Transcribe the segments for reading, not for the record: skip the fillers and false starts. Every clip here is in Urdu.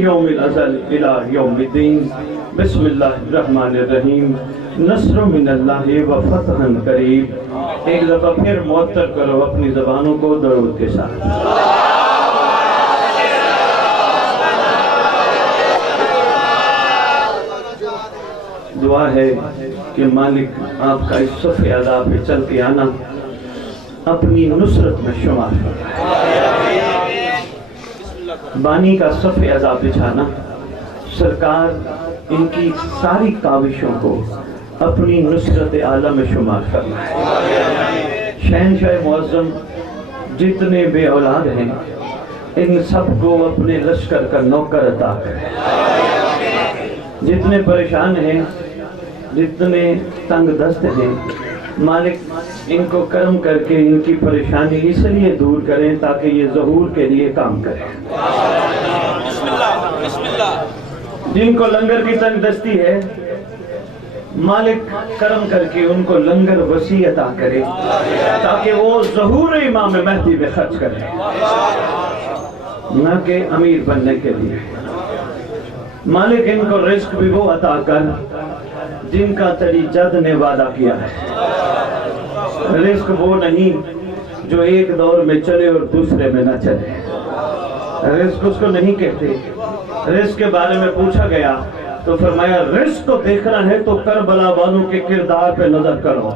یوم الازل الہ یوم الدین بسم اللہ الرحمن الرحیم نصر من اللہ و فتح قریب۔ ایک دفعہ پھر معطر کرو اپنی زبانوں کو درود کے ساتھ۔ دعا ہے کہ مالک آپ کا اس صف اعضاء پہ چل کے آنا اپنی نصرت میں شمار فرمائے۔ بانی کا صف اعضاء بچھانا سرکار ان کی ساری کاوشوں کو اپنی نصرت اعلیٰ میں شمار فرمائے۔ شہنشاہ معظم جتنے بے اولاد ہیں ان سب کو اپنے لشکر کا نوکر عطا کرے۔ جتنے پریشان ہیں، جتنے تنگ دست ہیں، مالک ان کو کرم کر کے ان کی پریشانی اس لیے دور کریں تاکہ یہ ظہور کے لیے کام کریں۔ جن کو لنگر کی تنگ دستی ہے مالک کرم کر کے ان کو لنگر وسیع عطا کرے تاکہ وہ ظہور امام مہدی میں خرچ کریں، نہ کہ امیر بننے کے لیے۔ مالک ان کو رزق بھی وہ عطا کر جن کا تیری جد نے وعدہ کیا ہے۔ رزق وہ نہیں جو ایک دور میں چلے اور دوسرے میں نہ چلے۔ رزق اس کو نہیں کہتے۔ رزق کے بارے میں پوچھا گیا تو فرمایا رزق کو دیکھنا ہے تو کربلا والوں کے کردار پہ نظر کرو۔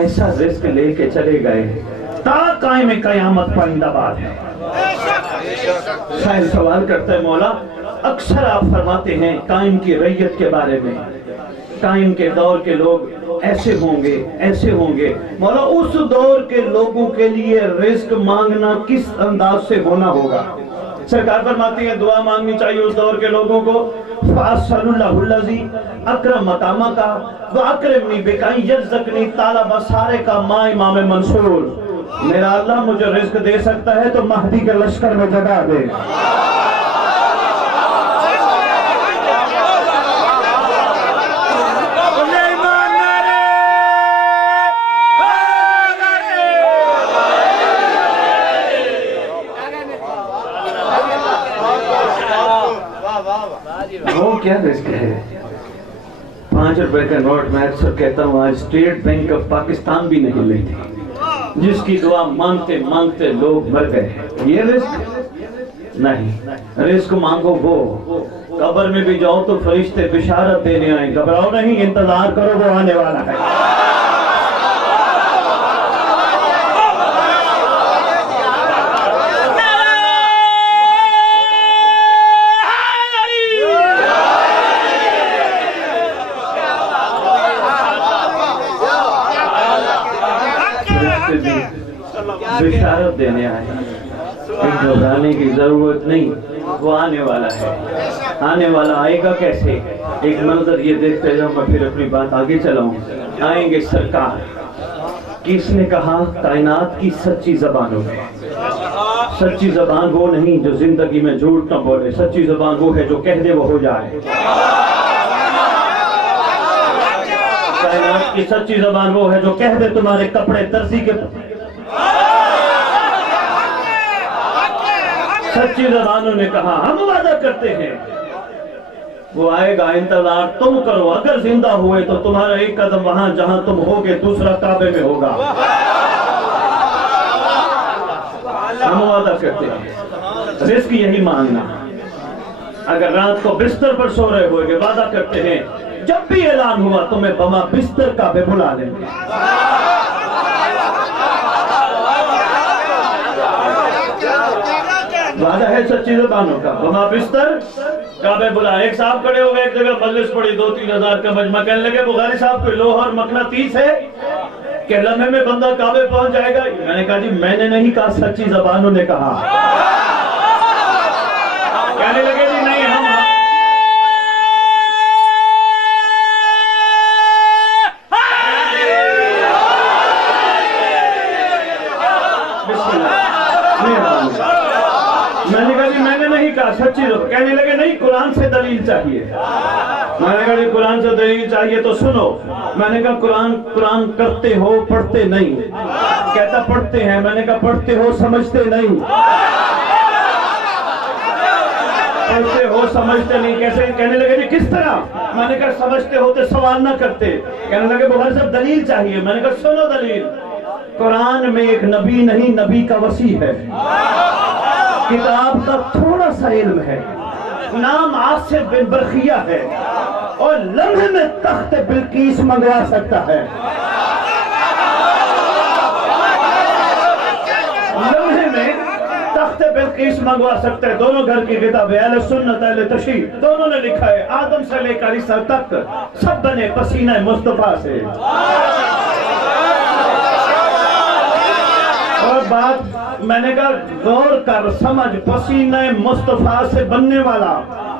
ایسا رزق لے کے چلے گئے تا قائم قیامت پائندہ باد ہے۔ شاید سوال کرتا ہے مولا اکثر آپ فرماتے ہیں قائم کی ریت کے بارے میں، قائم کے دور کے لوگ ایسے ہوں گے ایسے ہوں گے، مولا اس دور کے لوگوں کے لیے رزق مانگنا کس انداز سے ہونا ہوگا؟ سرکار فرماتی ہیں دعا مانگنی چاہیے اس دور کے لوگوں کو۔ فَأَسْأَلُ اللَّهُ الَّذِي أَكْرَمَ مَقَامَكَ وَأَكْرِمْنِي بِكَأَنْ يَرْزُقْنِي طَالَبَ سَارِكَ مَا امام منصور۔ میرا اللہ مجھے رزق دے سکتا ہے تو مہدی کے لشکر میں جگہ دے۔ وہ کیا رزق ہے؟ 5 روپے کا نوٹ میں اکثر کہتا ہوں آج اسٹیٹ بینک آف پاکستان بھی نہیں لی تھی، جس کی دعا مانگتے مانگتے لوگ مر گئے۔ یہ رزق نہیں۔ رزق مانگو وہ قبر میں بھی جاؤ تو فرشتے بشارت دینے آئیں، گھبراؤ نہیں، انتظار کرو وہ آنے والا ہے۔ بشارت دینے آئے، گھبرانے کی ضرورت نہیں، وہ آنے والا ہے۔ آنے والا آئے گا کیسے؟ ایک منظر یہ دیکھتے جاؤ، میں پھر اپنی بات آگے چلاؤں۔ آئیں گے سرکار، کس نے کہا کائنات کی سچی زبانوں میں۔ سچی زبان وہ نہیں جو زندگی میں جھوٹ نہ بولے، سچی زبان وہ ہے جو کہہ دے وہ ہو جائے۔ کائنات کی سچی زبان وہ ہے جو کہہ دے تمہارے کپڑے درزی کے۔ سچی زبانوں نے کہا ہم وعدہ کرتے ہیں وہ آئے گا، انتظار تم کرو، اگر زندہ ہوئے تو تمہارا ایک قدم وہاں جہاں تم ہوگے دوسرا کعبے میں ہوگا۔ ہم وعدہ کرتے ہیں، رزق یہی مانگنا۔ اگر رات کو بستر پر سو رہے ہوئے وعدہ کرتے ہیں جب بھی اعلان ہوا تمہیں بما بستر کعبے بلا لیں گے۔ وعدہ ہے سچی زبانوں کا، بما بستر کعبے بلا۔ ایک صاحب کھڑے ہو گئے، ایک جگہ مجلس پڑی، 2-3 ہزار کا مجمع، کہنے لگے بخاری صاحب کوئی لوح اور مقناطیس ہے کہ لمحے میں بندہ کعبے پہنچ جائے گا؟ میں نے کہا جی میں نے نہیں کہا، سچی زبانوں نے کہا۔ کہنے لگے جی نہیں ہم میں نے کہا جی میں نے نہیں کہا سچی زبان۔ کہنے لگے نہیں قرآن سے دلیل چاہیے۔ میں نے کہا جی قرآن سے دلیل چاہیے تو سنو۔ میں نے کہا قرآن کرتے ہو پڑھتے نہیں۔ کہتا پڑھتے ہیں. میں نے کہا پڑھتے ہو سمجھتے نہیں. پڑھتے ہو سمجھتے نہیں. کیسے؟ کہنے لگے جی کس طرح؟ میں نے کہا سمجھتے ہوتے سوال نہ کرتے. کہنے لگے بخاری صاحب دلیل چاہیے. میں نے کہا سنو دلیل. قرآن میں ایک نبی نہیں، نبی کا وسیع ہے. کتاب کا تھوڑا سا علم ہے. نام عاصف بن برخیہ ہے اور لمحے میں تخت بلقیس منگوا سکتا ہے. لمحے میں تخت بلقیس منگوا سکتا ہے. دونوں گھر کی کتابیں اہل سنت اہل تشیع دونوں نے لکھا ہے. آدم سے لے کر عیسیٰ تک سب بنے پسینہ مصطفیٰ سے. اور بات میں نے کہا غور کر سمجھ. پسینہ مصطفیٰ سے بننے والا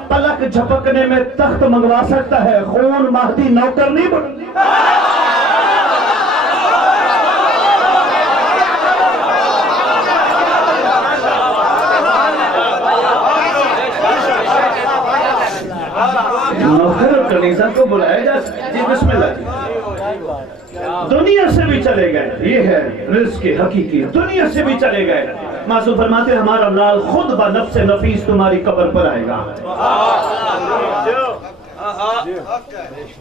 پلک جھپکنے میں تخت منگوا سکتا ہے. خون مہدی نوکر نہیں بن. نوکر اور کنیزہ کو بلایا جا جی بسم اللہ. دنیا سے بھی چلے گئے. یہ ہے رزق کی حقیقی. دنیا سے بھی چلے گئے. معصوم فرماتے ہیں ہمارا لال خود بنفس نفیس تمہاری قبر پر آئے گا.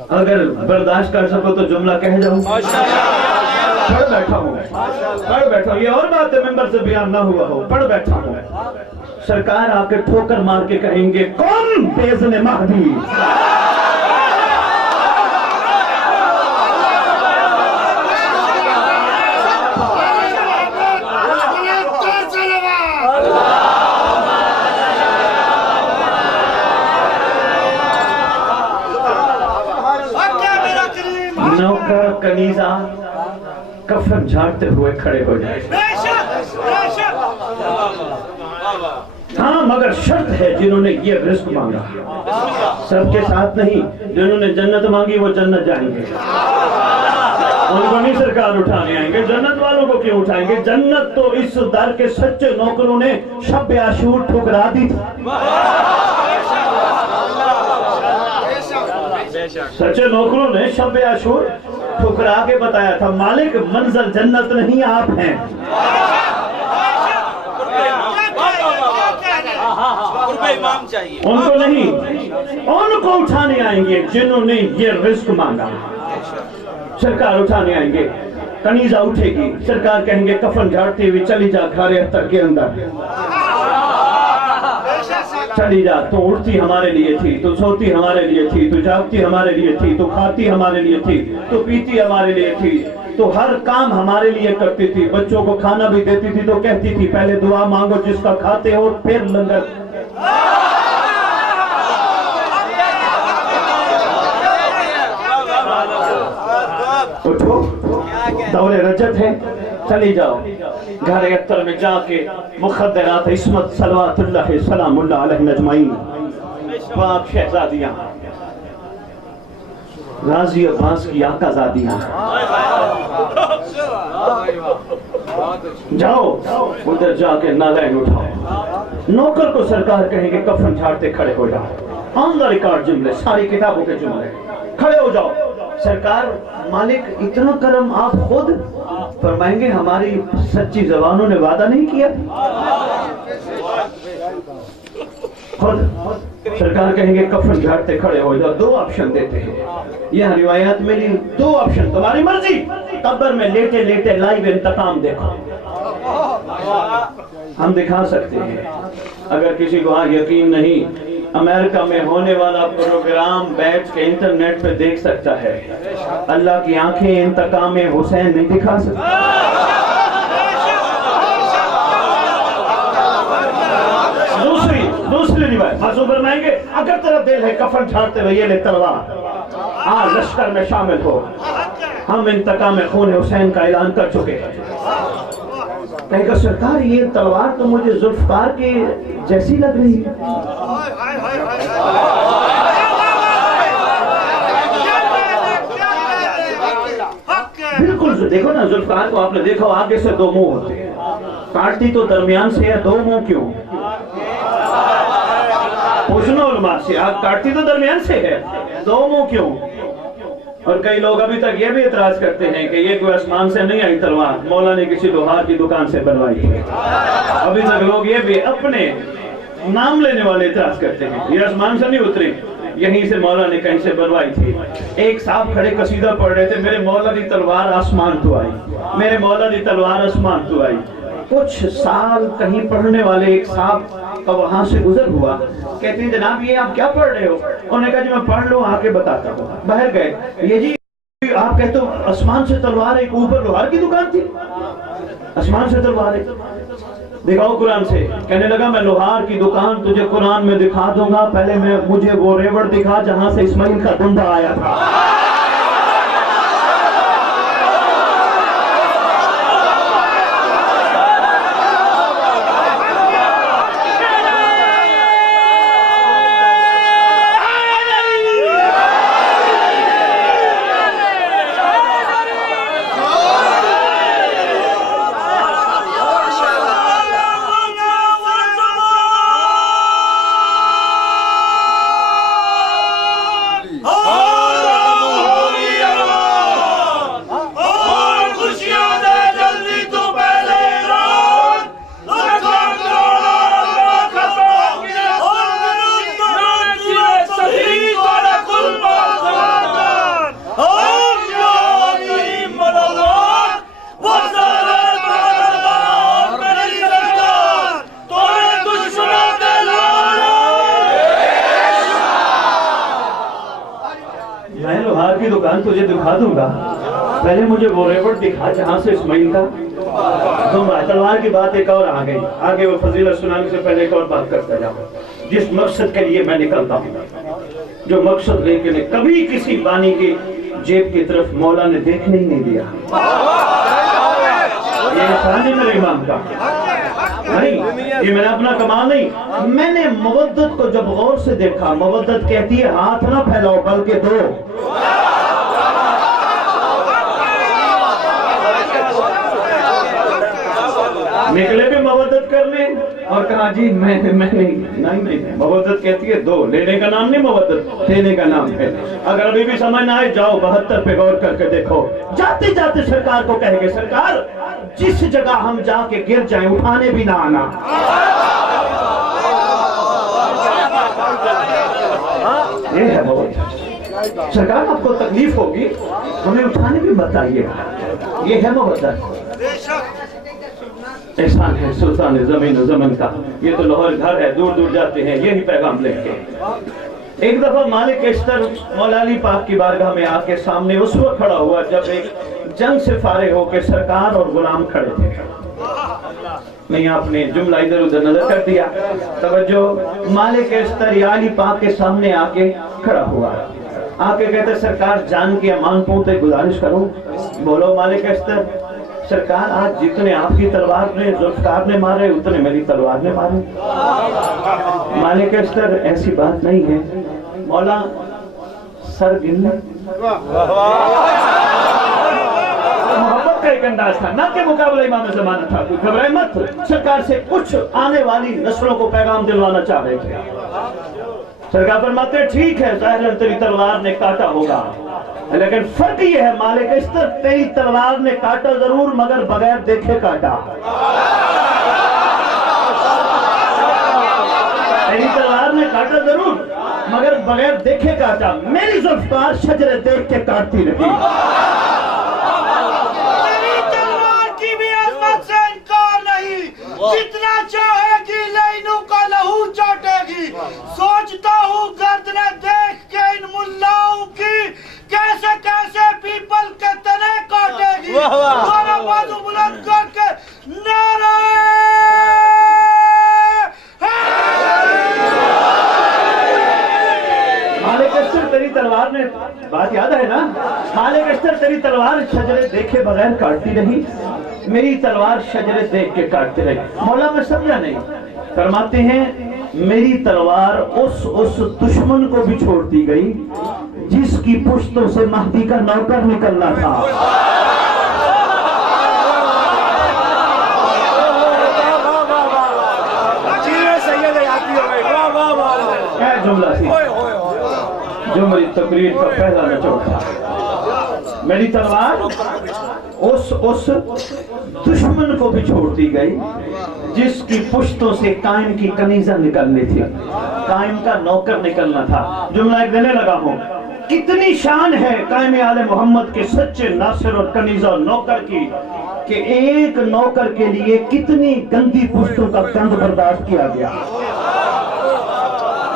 اگر برداشت کر سکو تو جملہ کہہ جاؤں. پڑھ بیٹھا ہوں. پڑھ بیٹھا ہوں. یہ اور بات ہے ممبر سے بیان نہ ہوا ہو. پڑھ بیٹھا ہوں. سرکار آ کے ٹھوکر مار کے کہیں گے کون بیزن مہدی. نوکر کنیزہ کفن جھاڑتے ہوئے کھڑے ہو جائے. ہاں مگر شرط ہے جنہوں نے یہ رزق مانگا سب کے ساتھ نہیں. جنہوں نے جنت مانگی وہ جنت جائیں گے. ان کو نہیں سرکار اٹھانے آئیں گے. جنت والوں کو کیوں اٹھائیں گے؟ جنت تو اس در کے سچے نوکروں نے شب عاشور ٹھکرا دی تھی. سچے نوکروں نے شب عاشور ٹھکرا کے بتایا تھا مالک منزل جنت نہیں آپ ہیں. ان کو نہیں. ان کو اٹھانے آئیں گے جنہوں نے یہ رزق مانگا. سرکار اٹھانے آئیں گے. کنیزہ اٹھے گی. سرکار کہیں گے کفن جھاڑتے ہوئے چلی جا گھر اختر کے اندر. چلی جا. تو اٹھتی ہمارے لیے تھی. تو سوتی ہمارے لیے تھی. تو جاگتی ہمارے لیے تھی. تو کھاتی ہمارے لیے تھی. تو پیتی ہمارے لیے تھی. تو ہر کام ہمارے لیے کرتی تھی. بچوں کو کھانا بھی دیتی تھی. تو کہتی تھی پہلے دعا مانگو جس کا کھاتے ہو پھر لنگر. اٹھو دور رجت ہے. چلی جاؤ گھر اختر میں جا کے مخدرات عصمت صلوات اللہ سلام اللہ علیہ اجمعین پاک شہزادیاں غازی عباس کی آقا زادیاں جاؤ ادھر جا کے نالین اٹھاؤ. نوکر کو سرکار کہیں گے کفن جھاڑتے کھڑے ہو جاؤ. آن دا ریکارڈ جملے ساری کتابوں کے جملے. کھڑے ہو جاؤ. سرکار مالک اتنا کرم آپ خود فرمائیں گے ہماری سچی زبانوں نے وعدہ نہیں کیا. خود سرکار کہیں گے کفن جھاڑتے کھڑے ہو جاؤ. دو آپشن دیتے ہیں. یہ روایات میں لی دو آپشن تمہاری مرضی. قبر میں لیٹے لیٹے لائیو انتقام دیکھو. ہم دکھا سکتے ہیں. اگر کسی کو یقین نہیں امریکہ میں ہونے والا پروگرام بیٹھ کے انٹرنیٹ پہ دیکھ سکتا ہے. اللہ کی آنکھیں انتقام حسین نہیں دکھا سکتی. دوسری روایت معصوم فرمائیں گے اگر تیرا دل ہے کفن چھاڑتے ہوئے یہ لے تلوار آ لشکر میں شامل ہو. ہم انتقام خون حسین کا اعلان کر چکے ہیں. کہے گا سرکار یہ تلوار تو مجھے ذوالفقار کی جیسی لگ رہی ہے. بالکل دیکھو نا ذوالفقار کو آپ نے دیکھو آگے سے دو منہ ہوتے ہیں. کاٹتی تو درمیان سے ہے. دو منہ کیوں؟ پوچھنا علماء سے. آگ کاٹتی تو درمیان سے ہے. دو منہ کیوں؟ اور کئی لوگ ابھی تک یہ بھی اعتراض کرتے ہیں کہ یہ کوئی آسمان سے نہیں آئی تلوار، مولا نے کسی لوہار کی دکان سے بنوائی ہے۔ ابھی تک لوگ یہ بھی اپنے نام لینے والے اعتراض کرتے ہیں یہ آسمان سے نہیں اتری، یہیں سے مولا نے کہیں سے بنوائی تھی۔ ایک صاحب کھڑے قصیدہ پڑھ رہے تھے، میرے مولا دی تلوار آسمان تو آئی، میرے مولا دی تلوار آسمان تو آئی۔ کچھ سال کہیں پڑھنے والے ایک صاحب کا وہاں سے گزر ہوا، کہتے ہیں جناب یہ آپ کیا پڑھ رہے ہو؟ انہوں نے کہا جی میں پڑھ لوں آ کے بتاتا ہوں۔ باہر گئے، یہ جی آپ کہتے ہو آسمان سے تلوار ایک اوپر لوہار کی دکان تھی، آسمان سے تلوار ہے، دکھاؤ قرآن سے۔ کہنے لگا میں لوہار کی دکان تجھے قرآن میں دکھا دوں گا، پہلے مجھے وہ ریوڑ دکھا جہاں سے اسماعیل کا دندہ آیا تھا۔ کی دکان تجھے دکھا دوں گا، پہلے مجھے وہ ریوڑ دکھا جہاں سے اسماعیل کا دندہ۔ تلوار کی بات ایک اور آگئی، آگے وہ فضیلت سنانے سے پہلے ایک اور بات کرتا جاؤں۔ جس مقصد کے لیے میں نکلتا ہوں، جو مقصد لے کے کبھی کسی بانی کی جیب کی طرف مولا نے دیکھنے ہی نہیں دیا۔ یہ احسان ہے میرے امام کا نہیں، یہ میں نے اپنا کمال نہیں، میں نے مودت کو جب غور سے دیکھا، مودت کہتی ہے ہاتھ نہ پھیلاؤ بلکہ دو۔ نکلے بھی مودت کرنے اور کہا جی میں نہیں، مودت کہتی ہے دو، لینے کا نام نہیں مودت، دینے کا نام ہے۔ اگر ابھی بھی سمجھ نہ آئے جاؤ 72 پہ غور کر کے دیکھو، جاتے جاتے سرکار کو کہے گے سرکار جس جگہ ہم جا کے گر جائیں اٹھانے بھی نہ آنا۔ یہ ہے مودت، سرکار آپ کو تکلیف ہوگی ہمیں اٹھانے بھی بتائیے، یہ ہے مودت۔ احسان ہے سلطان زمین و زمن کا، یہ تو لاہور گھر ہے، دور دور جاتے ہیں یہی پیغام لے کے۔ ایک دفعہ مالک اشتر مولا علی پاک کی بارگاہ میں آ کے سامنے اس وقت کھڑا ہوا جب ایک جنگ سے فارغ ہو کے سرکار اور غلام کھڑے تھے۔ نہیں آپ نے جملہ ادھر ادھر نظر کر دیا، توجہ، مالک اشتر یا علی پاک کے سامنے آ کے کھڑا ہوا، آ کے کہتے سرکار جان کی امان پوتے گزارش کروں۔ بولو مالک اشتر۔ سرکار آج جتنے آپ کی تلوار نے ذوالفقار نے مارے اتنے میری تلوار نے مارے۔ مالک اشتر ایسی بات نہیں ہے، مولا سر گن لے۔ محبت کا ایک انداز تھا، نہ کہ مقابلہ امام زمانہ تھا، کوئی گھبرائے مت، سرکار سے کچھ آنے والی نسلوں کو پیغام دلوانا چاہ رہے تھے۔ سرکار فرماتے ہیں ٹھیک ہے ظاہراً تیری تلوار نے کاٹا ہوگا، لیکن فرق یہ ہے مالک اشتر تیری تلوار نے کاٹا ضرور مگر بغیر دیکھے کاٹا۔ تیری تلوار نے کاٹا ضرور مگر بغیر دیکھے کاٹا، میری ذوالفقار شجرے دیکھ کے کاٹتی رہی۔ تیری تلوار کی بھی عظمت سے انکار نہیں، جتنا چاہے گی لینوں کا لہو چاٹے گی۔ سوچتا ہوں گردنیں دیکھ کے ان ملاؤں کی کیسے کیسے پیپل کے تنے کاٹے گی۔ دونوں بازو بلند کر کے نعرہ مالک اشتر تیری تلوار نے، بات یاد ہے نا، مالک اشتر تیری تلوار شجرے دیکھے بغیر کاٹتی رہی، میری تلوار شجرے دیکھ کے کاٹتی رہی۔ مولا میں سمجھا نہیں، فرماتے ہیں میری تلوار اس دشمن کو بھی چھوڑتی گئی جس کی پشتوں سے مہدی کا نوکر نکلنا تھا۔ کیا جملہ تھی جو میری تقریر کا پہلا نچوڑ تھا۔ میری تلوار اس دشمن کو بھی چھوڑ دی گئی جس کی پشتوں سے قائم کی کنیزہ نکلنی تھی، قائم کا نوکر نکلنا تھا۔ جملہ ایک دینے لگا ہوں، کتنی شان ہے قائم آل محمد کے سچے ناصر اور کنیزہ اور نوکر کی کہ ایک نوکر کے لیے کتنی گندی پشتوں کا گند برداشت کیا گیا۔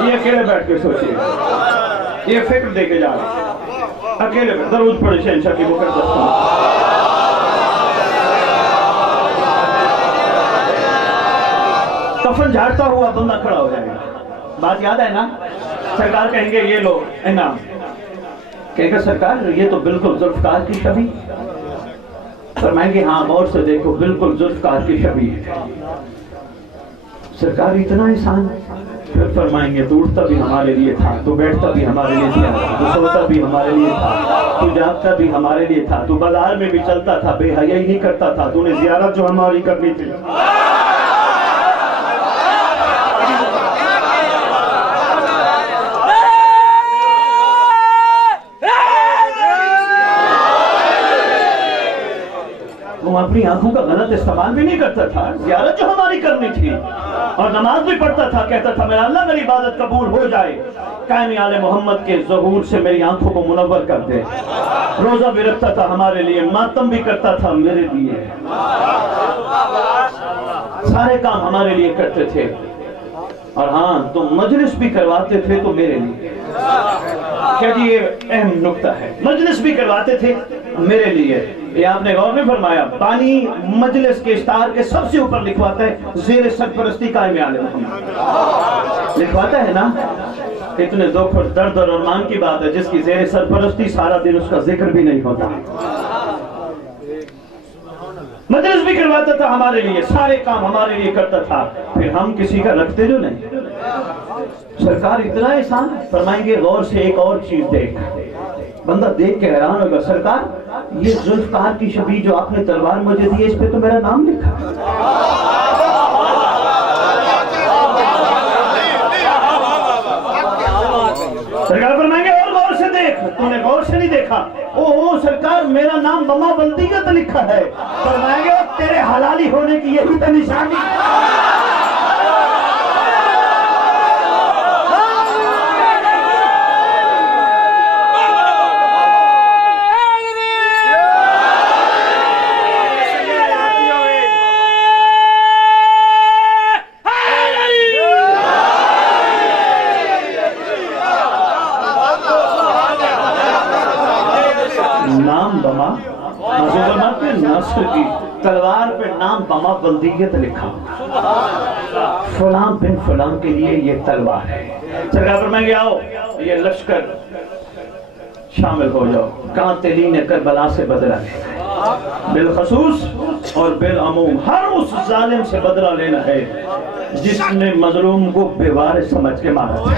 یہ اکیلے بیٹھ کے سوچئے، یہ فکر دے کے جا رہے اکیلے بیٹھ، درود پڑھے شہنشاہ کی مقدس کفن جھاڑتا ہوا بندہ کھڑا ہو جائے گا۔ بات یاد ہے نا؟ سرکار کہیں گے یہ لو انعام، کہے گا سرکار یہ تو بالکل ذوالفقار کی شبیہ، فرمائیں گے ہاں غور سے دیکھو بالکل ذوالفقار کی شبیہ ہے۔ سرکار اتنا احسان، پھر فرمائیں گے تو اٹھتا بھی ہمارے لیے تھا، تو بیٹھتا بھی ہمارے لیے تھا، تو سوتا بھی ہمارے لیے تھا، تو جاگتا بھی ہمارے لیے تھا، تو بازار میں بھی چلتا تھا، بے حیائی نہیں کرتا تھا، تو نے زیارت جو ہماری کرنی تھی۔ تم اپنی آنکھوں کا غلط استعمال بھی نہیں کرتا تھا، زیارت جو ہماری کرنی تھی، اور نماز بھی پڑھتا تھا، کہتا تھا میرا اللہ میری عبادت قبول ہو جائے، قائم آل محمد کے ظہور سے میری آنکھوں کو منور کر دے۔ روزہ بھی رکھتا تھا ہمارے لیے، ماتم بھی کرتا تھا میرے لیے، سارے کام ہمارے لیے کرتے تھے، اور ہاں تم مجلس بھی کرواتے تھے تو میرے لیے۔ کیا جی یہ اہم نکتہ ہے، مجلس بھی کرواتے تھے میرے لیے۔ یہ آپ نے غور نہیں فرمایا، بانی مجلس کے اشتہار کے سب سے اوپر لکھواتا ہے زیر سرپرستی قائم آل محمد، لکھواتا ہے نا۔ اتنے دکھ اور درد اور ارمان کی بات ہے جس کی زیر سرپرستی سارا دن اس کا ذکر بھی نہیں ہوتا۔ مجلس بھی کرواتا تھا ہمارے لیے، سارے کام ہمارے لیے کرتا تھا، پھر ہم کسی کا رکھتے جو نہیں۔ سرکار اتنا احسان، فرمائیں گے غور سے ایک اور چیز دیکھ، بندہ دیکھ کے حیران ہوگا سرکار یہ ذوالفقار کی شبیہ جو آپ نے تلوار مجھے دی ہے اس پہ تو میرا نام لکھا۔ سرکار فرمائیں گے اور غور سے دیکھ، تو نے غور سے نہیں دیکھا، اوہ سرکار میرا نام بما بلدیت لکھا ہے۔ فرمائیں گے تیرے حلالی ہونے کی یہی تو نشانی۔ نام بما کے ناصر کی تلوار پہ نام بما بلدیت لکھا، فلاں بن فلاں کے لیے یہ تلوار ہے۔ سرکار فرمائیں گے آؤ یہ لشکر شامل ہو جاؤ، قاتلین کربلا سے بدلہ لینا ہے، بالخصوص اور بالعموم ہر اس ظالم سے بدلہ لینا ہے جس نے مظلوم کو بیوار سمجھ کے مارا تھا۔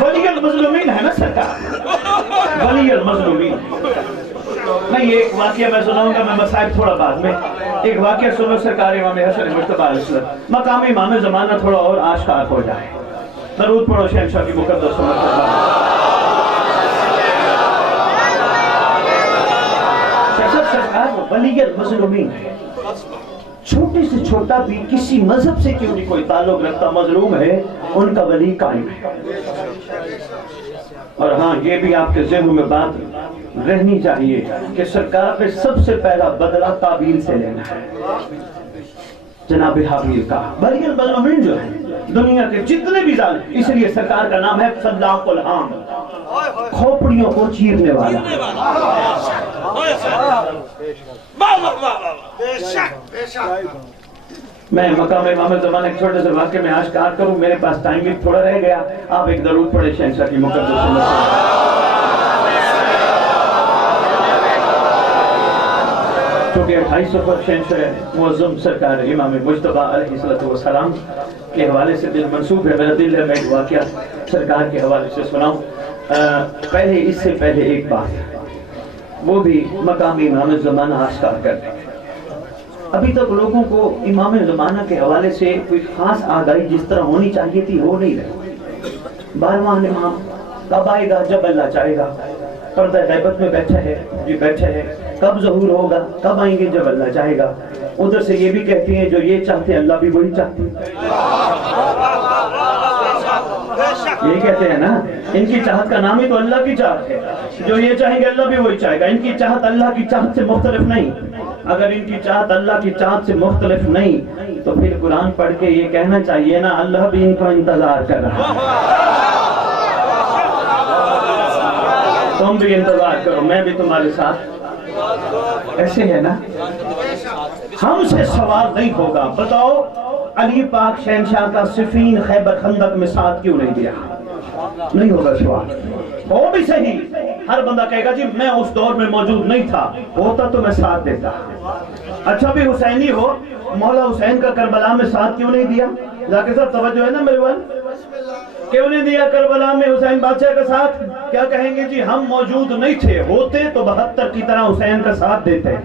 ولی المظلومین ہے نا سرکار، ولی المظلومین۔ نہیں ایک واقعہ میں سناؤں گا، میں مسائب تھوڑا بعد میں، ایک واقعہ سنو سرکار امام حسن مجتبی علیہ السلام، مقام امام زمانہ تھوڑا اور آشکار ہو جائے۔ درود پڑھو شہنشاہ کی مقدس سرکار ولی المظلومین ہے، چھوٹے سے چھوٹا بھی کسی مذہب سے کیوں نہیں کوئی تعلق رکھتا، مظلوم ہے ان کا ولی قائم ہے۔ اور ہاں یہ بھی آپ کے ذہن میں بات رہنی چاہیے کہ سرکار پہ سب سے پہلا بدلہ قابیل سے لینا ہے، جناب حابیل کا۔ ولی المظلومین جو ہے دنیا کے جتنے بھی ظالم، اس لیے سرکار کا نام ہے فلاق العام، کھوپڑیوں کو چیرنے والا۔ میں مقام امام زمانہ ایک چھوٹے سے واقعے میں آشکار کروں، میرے پاس ٹائم بھی تھوڑا رہ گیا، آپ ایک درود پڑھے شہنشاہ کی مقدس۔ چونکہ 28 سفر شہنشاہ معظم سرکار امام مجتبی علیہ السلام کے حوالے سے دل منسوب ہے، میرا دل ہے میں ایک واقعہ سرکار کے حوالے سے سناؤں۔ پہلے اس سے پہلے ایک بات، وہ بھی مقام امام زمانہ آشکار کرنے۔ ابھی تک لوگوں کو امام زمانہ کے حوالے سے کوئی خاص آگاہی جس طرح ہونی چاہیے تھی ہو نہیں رہی۔ 12واں امام کب آئے گا؟ جب اللہ چاہے گا. پردہ غیبت میں بیٹھے ہے جی، بیٹھے ہے. کب ظہور ہوگا؟ کب آئیں گے؟ جب اللہ چاہے گا. ادھر سے یہ بھی کہتی ہیں جو یہ چاہتے ہیں اللہ بھی وہی چاہتے ہیں. یہی کہتے ہیں نا، ان کی چاہت کا نام ہی تو اللہ کی چاہت ہے. جو یہ چاہیں گے اللہ بھی وہی چاہے گا. ان کی چاہت اللہ کی چاہت سے مختلف نہیں. اگر ان کی چاہت اللہ کی چاہت سے مختلف نہیں تو پھر قرآن پڑھ کے یہ کہنا چاہیے نا اللہ بھی ان کا انتظار کر رہا ہے. تم بھی انتظار کرو، میں بھی تمہارے ساتھ. ایسے ہے نا، ہم سے سوال نہیں ہوگا. بتاؤ علی پاک شہنشاہ کا صفین خیبر خندق میں ساتھ کیوں نہیں دیا؟ نہیں ہوگا سوال. وہ بھی صحیح، ہر بندہ کہے گا جی میں اس دور میں موجود نہیں تھا، ہوتا تو میں ساتھ دیتا. اچھا بھی حسینی ہو، مولا حسین کا کربلا میں ساتھ کیوں نہیں دیا؟ ذاکر صاحب توجہ ہے نا میرے والد؟ کیوں نہیں دیا کربلا میں حسین بادشاہ کا ساتھ؟ کیا کہیں گے جی ہم موجود نہیں تھے، ہوتے تو 72 کی طرح حسین کا ساتھ دیتے.